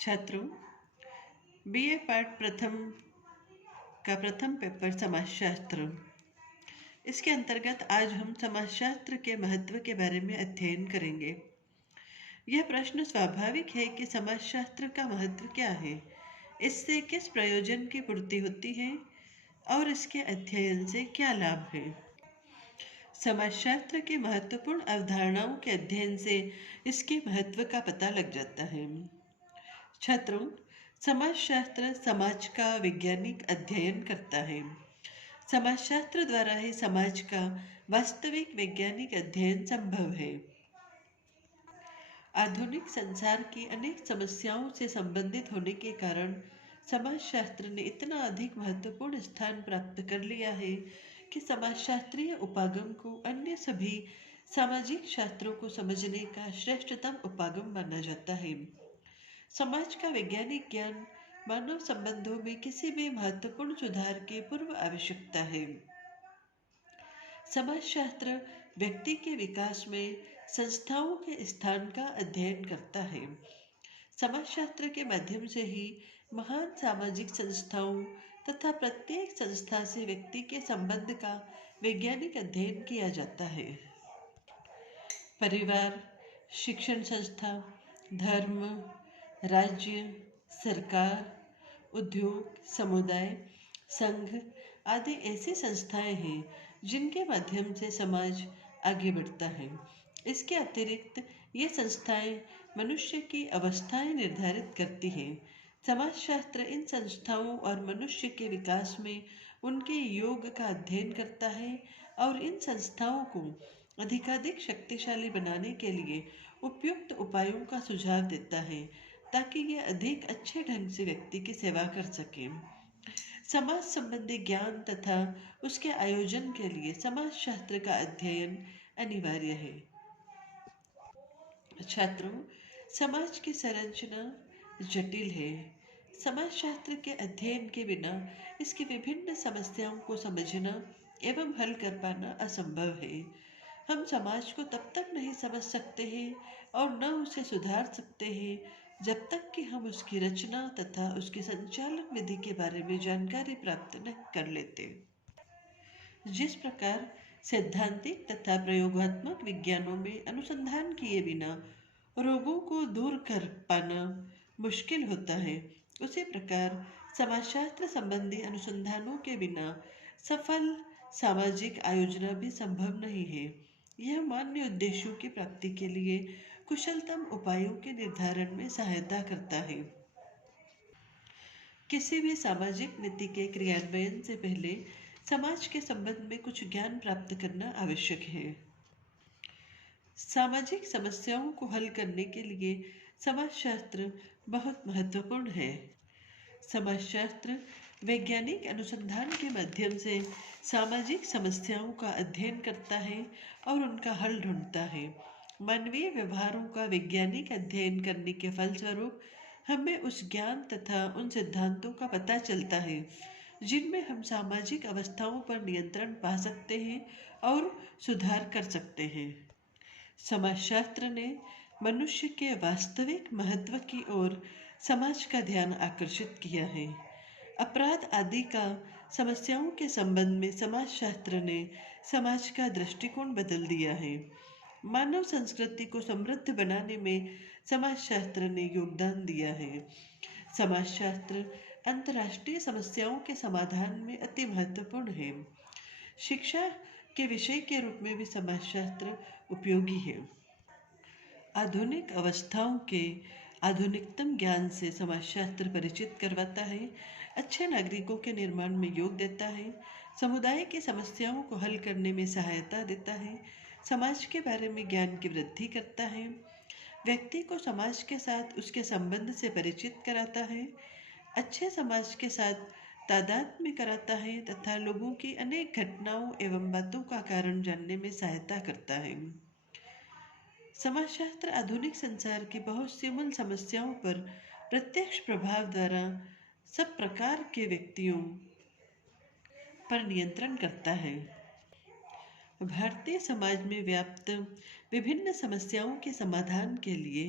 छात्रों, BA part प्रथम का प्रथम पेपर समाजशास्त्र। इसके अंतर्गत आज हम समाजशास्त्र के महत्व के बारे में अध्ययन करेंगे। यह प्रश्न स्वाभाविक है कि समाजशास्त्र का महत्व क्या है, इससे किस प्रयोजन की पूर्ति होती है और इसके अध्ययन से क्या लाभ है। समाजशास्त्र की महत्वपूर्ण अवधारणाओं के अध्ययन से इसके महत्व का पता लग जाता है। छात्रों, समाजशास्त्र समाज का वैज्ञानिक अध्ययन करता है। समाजशास्त्र द्वारा ही समाज का वास्तविक वैज्ञानिक अध्ययन संभव है। आधुनिक संसार की अनेक समस्याओं से संबंधित होने के कारण समाजशास्त्र ने इतना अधिक महत्वपूर्ण स्थान प्राप्त कर लिया है कि समाजशास्त्रीय उपागम को अन्य सभी सामाजिक शास्त्रों को समझने का श्रेष्ठतम उपागम माना जाता है। समाज का वैज्ञानिक ज्ञान मानव संबंधों में किसी भी महत्वपूर्ण सुधार की पूर्व आवश्यकता है। समाजशास्त्र व्यक्ति के विकास में संस्थाओं के स्थान का अध्ययन करता है। समाजशास्त्र के माध्यम से ही महान सामाजिक संस्थाओं तथा प्रत्येक संस्था से व्यक्ति के संबंध का वैज्ञानिक अध्ययन किया जाता है। परिवार, शिक्षण संस्था, धर्म, राज्य, सरकार, उद्योग, समुदाय, संघ आदि ऐसी संस्थाएं हैं जिनके माध्यम से समाज आगे बढ़ता है। इसके अतिरिक्त ये संस्थाएं मनुष्य की अवस्थाएं निर्धारित करती हैं। समाजशास्त्र इन संस्थाओं और मनुष्य के विकास में उनके योग का अध्ययन करता है और इन संस्थाओं को अधिकाधिक शक्तिशाली बनाने के लिए उपयुक्त उपायों का सुझाव देता है ताकि ये अधिक अच्छे ढंग से व्यक्ति की सेवा कर सके। समाज संबंधी ज्ञान तथा उसके आयोजन के लिए समाजशास्त्र का अध्ययन अनिवार्य है। छात्रों, समाज की संरचना जटिल है। समाजशास्त्र के अध्ययन के बिना इसकी विभिन्न समस्याओं को समझना एवं हल कर पाना असंभव है। हम समाज को तब तक नहीं समझ सकते हैं और न उसे सुधार सकते हैं जब तक कि हम उसकी रचना तथा उसकी संचालन विधि के बारे में जानकारी प्राप्त नहीं कर लेते। जिस प्रकार सैद्धांतिक तथा प्रयोगात्मक विज्ञानों में अनुसंधान किए बिना रोगों को दूर कर पाना मुश्किल होता है, उसी प्रकार समाजशास्त्र संबंधी अनुसंधानों के बिना सफल सामाजिक आयोजना भी संभव नहीं है। यह मान्य उद्देश्यों की प्राप्ति के लिए कुशलतम उपायों के निर्धारण में सहायता करता है। किसी भी सामाजिक नीति के क्रियान्वयन से पहले समाज के संबंध में कुछ ज्ञान प्राप्त करना आवश्यक है। सामाजिक समस्याओं को हल करने के लिए समाजशास्त्र बहुत महत्वपूर्ण है। समाजशास्त्र वैज्ञानिक अनुसंधान के माध्यम से सामाजिक समस्याओं का अध्ययन करता है और उनका हल ढूंढता है। मानवीय व्यवहारों का वैज्ञानिक अध्ययन करने के फलस्वरूप हमें उस ज्ञान तथा उन सिद्धांतों का पता चलता है जिनमें हम सामाजिक अवस्थाओं पर नियंत्रण पा सकते हैं और सुधार कर सकते हैं। समाजशास्त्र ने मनुष्य के वास्तविक महत्व की ओर समाज का ध्यान आकर्षित किया है। अपराध आदि का समस्याओं के संबंध में समाजशास्त्र ने समाज का दृष्टिकोण बदल दिया है। मानव संस्कृति को समृद्ध बनाने में समाजशास्त्र ने योगदान दिया है। समाजशास्त्र अंतर्राष्ट्रीय समस्याओं के समाधान में अति महत्वपूर्ण है। शिक्षा के विषय के रूप में भी समाजशास्त्र उपयोगी है। आधुनिक अवस्थाओं के आधुनिकतम ज्ञान से समाजशास्त्र परिचित करवाता है, अच्छे नागरिकों के निर्माण में योग देता है, समुदाय की समस्याओं को हल करने में सहायता देता है, समाज के बारे में ज्ञान की वृद्धि करता है, व्यक्ति को समाज के साथ उसके संबंध से परिचित कराता है, अच्छे समाज के साथ तादाद में कराता है तथा लोगों की अनेक घटनाओं एवं बातों का कारण जानने में सहायता करता है। समाजशास्त्र आधुनिक संसार की बहुत सी मूल समस्याओं पर प्रत्यक्ष प्रभाव द्वारा सब प्रकार के व्यक्तियों पर नियंत्रण करता है। भारतीय समाज में व्याप्त विभिन्न समस्याओं के समाधान के लिए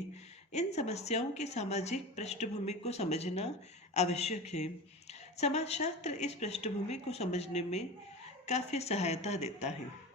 इन समस्याओं की सामाजिक पृष्ठभूमि को समझना आवश्यक है। समाजशास्त्र इस पृष्ठभूमि को समझने में काफ़ी सहायता देता है।